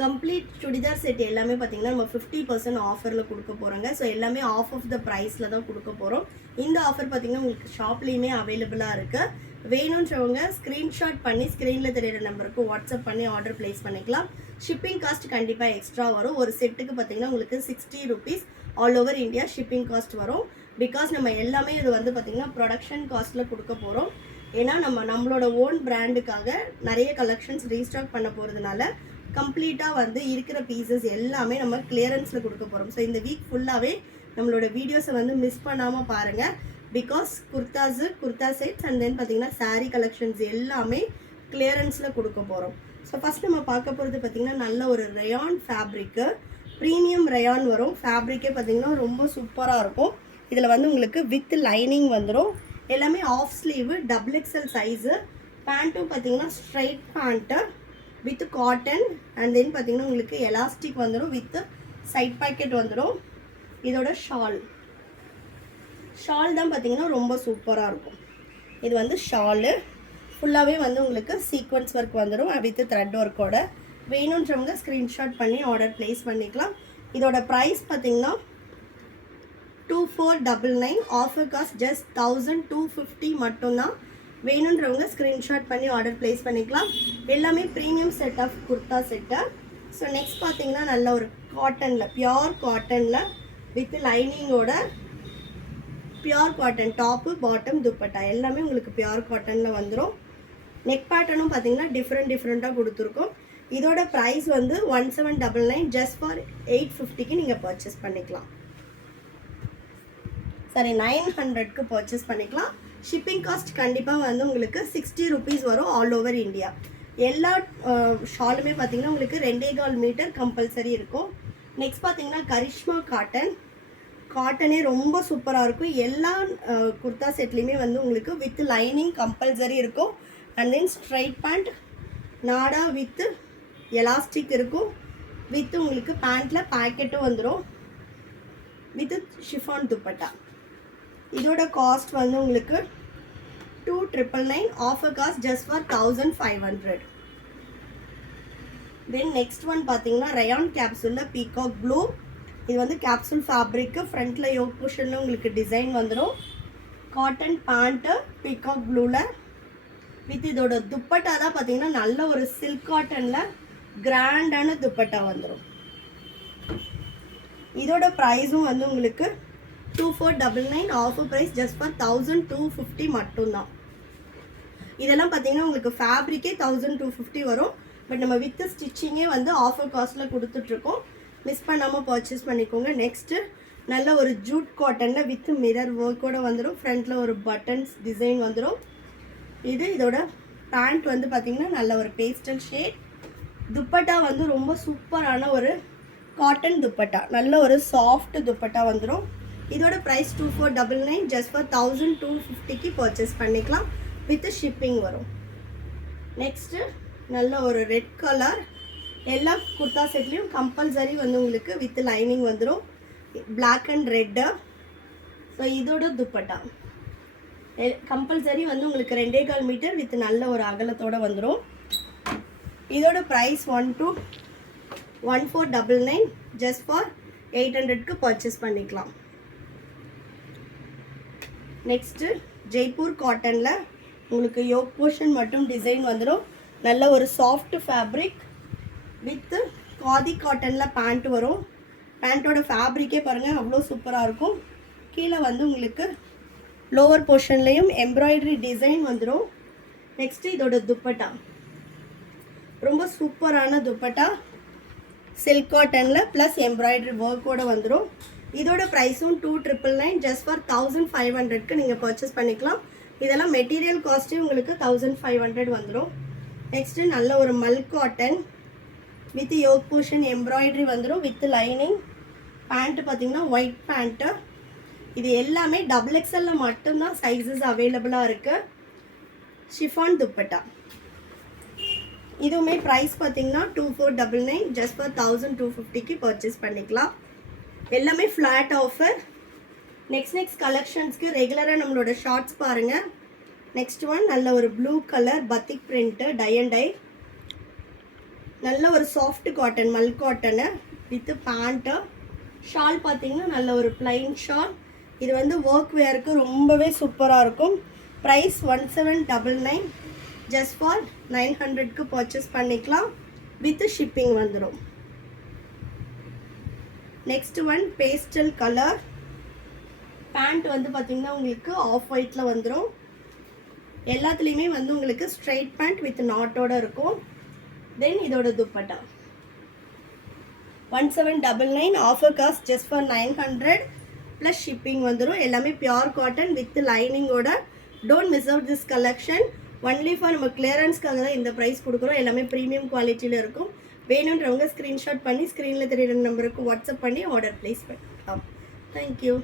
Complete churidar set எல்லாமே பார்த்தீங்கன்னா நம்ம 50% ஆஃபரில் கொடுக்க போகிறோங்க. ஸோ எல்லாமே ஆஃப் ஆஃப் த ப்ரைஸில் தான் கொடுக்க போகிறோம். இந்த ஆஃபர் பார்த்தீங்கன்னா உங்களுக்கு ஷாப்லேயுமே அவைலபிளாக இருக்குது. வேணுன்றவங்க ஸ்க்ரீன்ஷாட் பண்ணி ஸ்க்ரீனில் தெரியிற நம்பருக்கு வாட்ஸ்அப் பண்ணி ஆர்டர் ப்ளேஸ் பண்ணிக்கலாம். ஷிப்பிங் காஸ்ட் கண்டிப்பாக எக்ஸ்ட்ரா வரும். ஒரு செட்டுக்கு பார்த்தீங்கன்னா உங்களுக்கு 60 rupees all over India shipping cost வரும். பிகாஸ் நம்ம எல்லாமே இது வந்து பார்த்திங்கன்னா ப்ரொடக்ஷன் காஸ்ட்டில் கொடுக்க போகிறோம். ஏன்னா நம்மளோட ஓன் பிராண்டுக்காக நிறைய கலெக்ஷன்ஸ் ரீஸ்டாக் பண்ண போகிறதுனால கம்ப்ளீட்டாக வந்து இருக்கிற பீசஸ் எல்லாமே நம்ம கிளியரன்ஸில் கொடுக்க போகிறோம். ஸோ இந்த வீக் ஃபுல்லாகவே நம்மளோட வீடியோஸை வந்து மிஸ் பண்ணாமல் பாருங்கள். Because kurta sets and then பார்த்திங்கன்னா சாரீ கலெக்ஷன்ஸ் எல்லாமே கிளியரன்ஸில் கொடுக்க போகிறோம். ஸோ ஃபஸ்ட் நம்ம பார்க்க போகிறது பார்த்திங்கன்னா நல்ல ஒரு ரயான் ஃபேப்ரிக்கு, ப்ரீமியம் ரயான் வரும். ஃபேப்ரிக்கே பார்த்திங்கன்னா ரொம்ப சூப்பராக இருக்கும். இதில் வந்து உங்களுக்கு வித் லைனிங் வந்துடும். எல்லாமே ஆஃப் ஸ்லீவு XXL சைஸு. பேண்ட்டும் பார்த்திங்கன்னா straight pant with cotton and then பார்த்திங்கன்னா உங்களுக்கு எலாஸ்டிக் வந்துடும். வித் சைட் பாக்கெட் வந்துடும். இதோட ஷால் தான் பார்த்திங்கன்னா ரொம்ப சூப்பராக இருக்கும். இது வந்து ஷாலு ஃபுல்லாகவே வந்து உங்களுக்கு சீக்வன்ஸ் ஒர்க் வந்துடும் வித் த்ரெட் ஒர்க்கோட. வேணுன்றவங்க ஸ்க்ரீன்ஷாட் பண்ணி ஆர்டர் ப்ளேஸ் பண்ணிக்கலாம். இதோட ப்ரைஸ் பார்த்திங்கன்னா 2499. ஆஃபர் காஸ்ட் ஜஸ்ட் 1250 மட்டும்தான். வேணுன்றவங்க ஸ்க்ரீன்ஷாட் பண்ணி ஆர்டர் ப்ளேஸ் பண்ணிக்கலாம். எல்லாமே premium set of kurta set. So next பார்த்தீங்கன்னா நல்ல ஒரு காட்டனில், பியோர் காட்டனில் வித் லைனிங்கோட, pure cotton top bottom dupatta எல்லாமே உங்களுக்கு பியோர் காட்டனில் வந்துடும். நெக் பேட்டர்னும் பார்த்தீங்கன்னா டிஃப்ரெண்ட்டாக கொடுத்துருக்கோம். இதோட ப்ரைஸ் வந்து 1799. ஜஸ்ட் ஃபார் 850க்கு நீங்கள் பர்ச்சேஸ் பண்ணிக்கலாம். சரி 900க்கு பர்ச்சேஸ் பண்ணிக்கலாம். ஷிப்பிங் காஸ்ட் கண்டிப்பாக வந்து உங்களுக்கு 60 rupees வரும் ஆல் ஓவர் இந்தியா. எல்லா ஷாலுமே பார்த்தீங்கன்னா உங்களுக்கு 2.25 மீட்டர் கம்பல்சரி இருக்கும். நெக்ஸ்ட் பார்த்தீங்கன்னா கரிஷ்மா காட்டனே ரொம்ப சூப்பராக இருக்கும். எல்லா குர்தா செட்லேயுமே வந்து உங்களுக்கு வித் லைனிங் கம்பல்சரி இருக்கும். அண்ட் தென் ஸ்ட்ரைட் பேண்ட் நாடா வித் எலாஸ்டிக் இருக்கும். வித் உங்களுக்கு பேண்ட்டில் பேக்கெட்டும் வந்துடும் வித் ஷிஃபான் துப்பட்டா. இதோட காஸ்ட் வந்து உங்களுக்கு 2999. Offer cost just for 1500. Then next one பார்த்தீங்கன்னா ரயான் கேப்சூலில் பீகாக் ப்ளூ. இது வந்து கேப்சூல் ஃபேப்ரிக்கு. ஃப்ரண்ட்டில் யோக் புஷனில் உங்களுக்கு டிசைன் வந்துடும். காட்டன் பேண்ட்டு பீகாக் ப்ளூவில் வித் இதோட துப்பட்டா தான் பார்த்தீங்கன்னா நல்ல ஒரு சில்க் காட்டனில் கிராண்டான துப்பட்டா வந்துடும். இதோட ப்ரைஸும் வந்து உங்களுக்கு 2499. ஆஃபர் ப்ரைஸ் ஜஸ்ட் ஃபார் 1250 மட்டும்தான். இதெல்லாம் பார்த்தீங்கன்னா உங்களுக்கு ஃபேப்ரிக்கே 1250 வரும். பட் நம்ம வித் ஸ்டிச்சிங்கே வந்து ஆஃபர் காஸ்ட்டில் கொடுத்துட்ருக்கோம். மிஸ் பண்ணாமல் பர்ச்சேஸ் பண்ணிக்கோங்க. நெக்ஸ்ட்டு நல்ல ஒரு ஜூட் காட்டனில் வித் மிரர் ஒர்க்கோடு வந்துடும். ஃப்ரண்ட்டில் ஒரு பட்டன்ஸ் டிசைன் வந்துடும். இதோட பேண்ட் வந்து பார்த்திங்கன்னா நல்ல ஒரு பேஸ்டல் ஷேட். துப்பட்டா வந்து ரொம்ப சூப்பரான ஒரு காட்டன் துப்பட்டா, நல்ல ஒரு சாஃப்ட் துப்பட்டா வந்துடும். இதோட ப்ரைஸ் 2499. ஜஸ்ட் ஃபார் 1250க்கு பர்ச்சேஸ் பண்ணிக்கலாம். வித் ஷிப்பிங் வரும். நெக்ஸ்ட்டு நல்ல ஒரு ரெட் கலர். எல்லா குர்தா செட்லேயும் கம்பல்சரி வந்து உங்களுக்கு வித் லைனிங் வந்துடும். Black and red. ஸோ இதோட துப்பட்டா கம்பல்சரி வந்து உங்களுக்கு 2.25 மீட்டர் வித் நல்ல ஒரு அகலத்தோடு வந்துடும். இதோட ப்ரைஸ் 1499. ஜஸ்ட் ஃபார் 800க்கு பர்ச்சேஸ் பண்ணிக்கலாம். நெக்ஸ்ட்டு ஜெய்ப்பூர் காட்டனில் உங்களுக்கு யோக் போர்ஷன் மட்டும் டிசைன் வந்துடும். நல்ல ஒரு சாஃப்ட் ஃபேப்ரிக் வித் காதி காட்டனில் பேண்ட் வரும். பேண்ட்டோட ஃபேப்ரிக்கே பாருங்கள் அவ்வளோ சூப்பராக இருக்கும். கீழே வந்து உங்களுக்கு லோவர் போர்ஷன்லேயும் எம்ப்ராய்டரி டிசைன் வந்துடும். நெக்ஸ்ட்டு இதோட துப்பட்டா ரொம்ப சூப்பரான துப்பட்டா, சில்க் காட்டனில் ப்ளஸ் எம்ப்ராய்டரி ஒர்க்கோடு வந்துடும். இதோட ப்ரைஸும் 2999. ஜஸ்ட் ஃபார் 1500க்கு நீங்கள் பர்ச்சேஸ் பண்ணிக்கலாம். இதெல்லாம் மெட்டீரியல் காஸ்ட்டு உங்களுக்கு 1500 வந்துடும். நெக்ஸ்ட்டு நல்ல ஒரு mul cotton with yoke portion embroidery வந்துடும் வித் லைனிங். பேண்ட்டு பார்த்திங்கன்னா ஒயிட் பேண்ட்டு. இது எல்லாமே XXL மட்டும்தான் சைஸஸ் அவைலபிளாக இருக்குது. ஷிஃபான் துப்பட்டா. இதுவுமே ப்ரைஸ் பார்த்திங்கன்னா 2499. ஜஸ்ட் ஃபார் 1250க்கு பர்ச்சேஸ் பண்ணிக்கலாம். எல்லாமே ஃப்ளாட் ஆஃபர். நெக்ஸ்ட் கலெக்ஷன்ஸ்க்கு ரெகுலராக நம்மளோட ஷார்ட்ஸ் பாருங்கள். நெக்ஸ்ட் ஒன் நல்ல ஒரு blue colour batik print tie and dye. நல்ல ஒரு soft cotton mul cotton with pant. Shawl பார்த்தீங்கன்னா நல்ல ஒரு பிளைன் ஷால். இது வந்து ஒர்க் வேருக்கு ரொம்பவே சூப்பராக இருக்கும். ப்ரைஸ் 1799. ஜஸ்ட் ஃபார் 900க்கு பர்ச்சேஸ் பண்ணிக்கலாம். வித் ஷிப்பிங் வந்துடும். Next one pastel colour. Pant வந்து பார்த்தீங்கன்னா உங்களுக்கு ஆஃப் ஒயிட்டில் வந்துடும். எல்லாத்துலேயுமே வந்து உங்களுக்கு ஸ்ட்ரைட் பேண்ட் வித் நாட்டோட இருக்கும். தென் இதோட dupatta 1799. Offer cost just for 900 plus shipping வந்துடும். எல்லாமே பியோர் காட்டன் வித் லைனிங்கோட. Don't miss out this collection. Only for நம்ம கிளியரன்ஸ்க்காக தான் இந்த ப்ரைஸ் கொடுக்குறோம். எல்லாமே ப்ரீமியம் குவாலிட்டியில் இருக்கும். வேணுன்றவங்க ஸ்க்ரீன்ஷாட் பண்ணி ஸ்க்ரீனில் தெரியுற நம்பருக்கு வாட்ஸ்அப் பண்ணி ஆர்டர் ப்ளேஸ் பண்ணிக்கலாம். தேங்க்யூ.